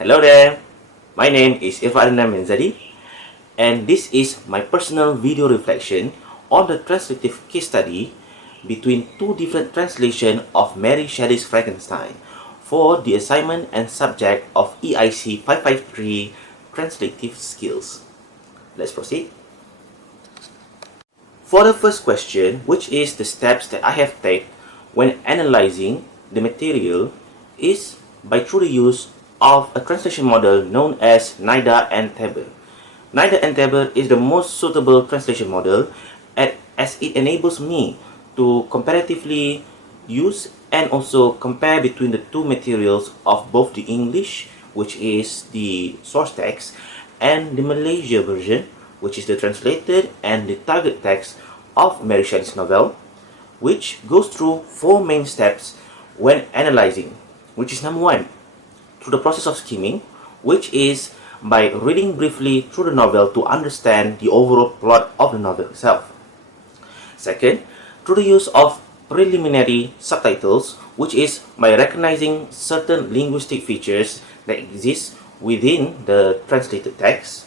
Hello there, my name is Irfan and Zazali, and this is my personal video reflection on the translative case study between two different translations of Mary Shelley's Frankenstein for the assignment and subject of EIC553 translative skills. Let's proceed. For the first question, which is the steps that I have taken when analyzing the material, is by through the use of a translation model known as NIDA and Tabor. NIDA and Tabor is the most suitable translation model as it enables me to comparatively use and also compare between the two materials of both the English, which is the source text, and the Malaysia version, which is the translated and the target text of Mary Shelley's novel, which goes through four main steps when analyzing, which is number one, through the process of skimming, which is by reading briefly through the novel to understand the overall plot of the novel itself. Second, through the use of preliminary subtitles, which is by recognizing certain linguistic features that exist within the translated text.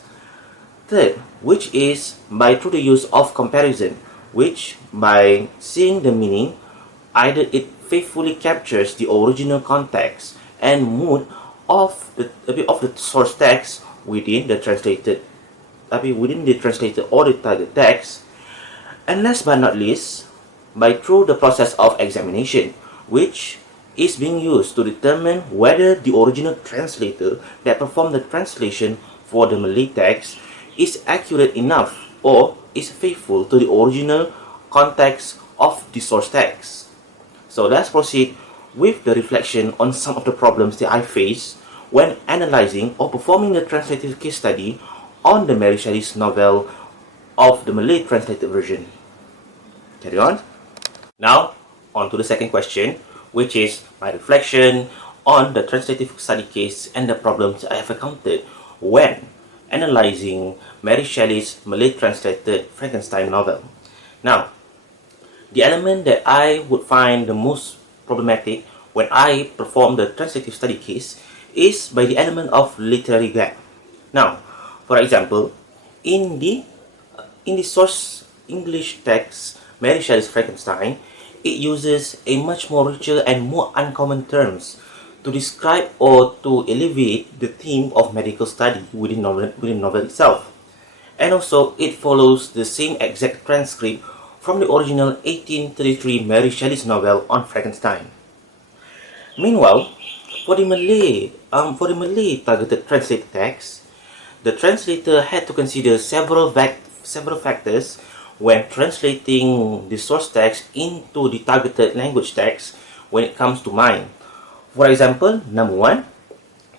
Third, which is by through the use of comparison, which by seeing the meaning, either it faithfully captures the original context and mood of the source text within the translated or the target text. And last but not least, by through the process of examination, which is being used to determine whether the original translator that performed the translation for the Malay text is accurate enough or is faithful to the original context of the source text. So let's proceed with the reflection on some of the problems that I faced when analyzing or performing the translative case study on the Mary Shelley's novel of the Malay translated version. Carry on. Now, on to the second question, which is my reflection on the translative study case and the problems I have encountered when analyzing Mary Shelley's Malay translated Frankenstein novel. Now, the element that I would find the most problematic when I perform the translative study case is by the element of literary gap. Now, for example, in the source English text Mary Shelley's Frankenstein, it uses a much more richer and more uncommon terms to describe or to elevate the theme of medical study within novel itself. And also, it follows the same exact transcript from the original 1833 Mary Shelley's novel on Frankenstein. Meanwhile, for the Malay targeted translated text, the translator had to consider several factors when translating the source text into the targeted language text when it comes to mind. For example, number one,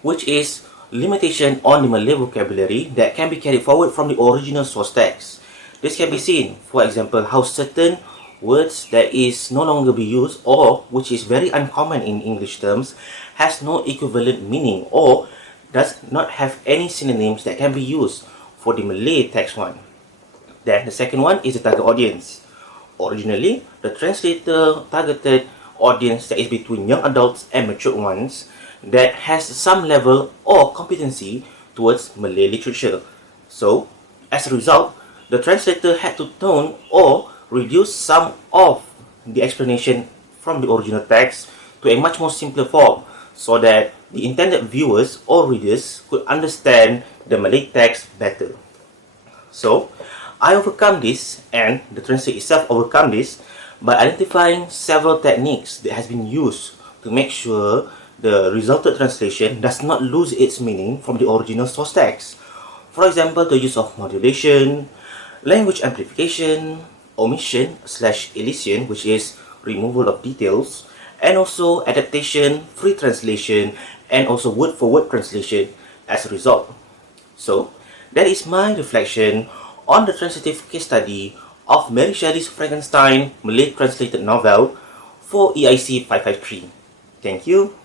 which is limitation on the Malay vocabulary that can be carried forward from the original source text. This can be seen, for example, how certain words that is no longer be used or which is very uncommon in English terms has no equivalent meaning or does not have any synonyms that can be used for the Malay text one. Then the second one is the target audience. Originally, the translator targeted audience that is between young adults and mature ones that has some level or competency towards Malay literature. So, as a result, the translator had to tone or reduce some of the explanation from the original text to a much more simpler form so that the intended viewers or readers could understand the Malay text better. So, I overcome this and the translator itself overcome this by identifying several techniques that has been used to make sure the resulted translation does not lose its meaning from the original source text. For example, the use of modulation, language amplification, omission/elision, which is removal of details, and also adaptation, free translation, and also word-for-word translation as a result. So, that is my reflection on the translative case study of Mary Shelley's Frankenstein Malay translated novel for EIC 553. Thank you.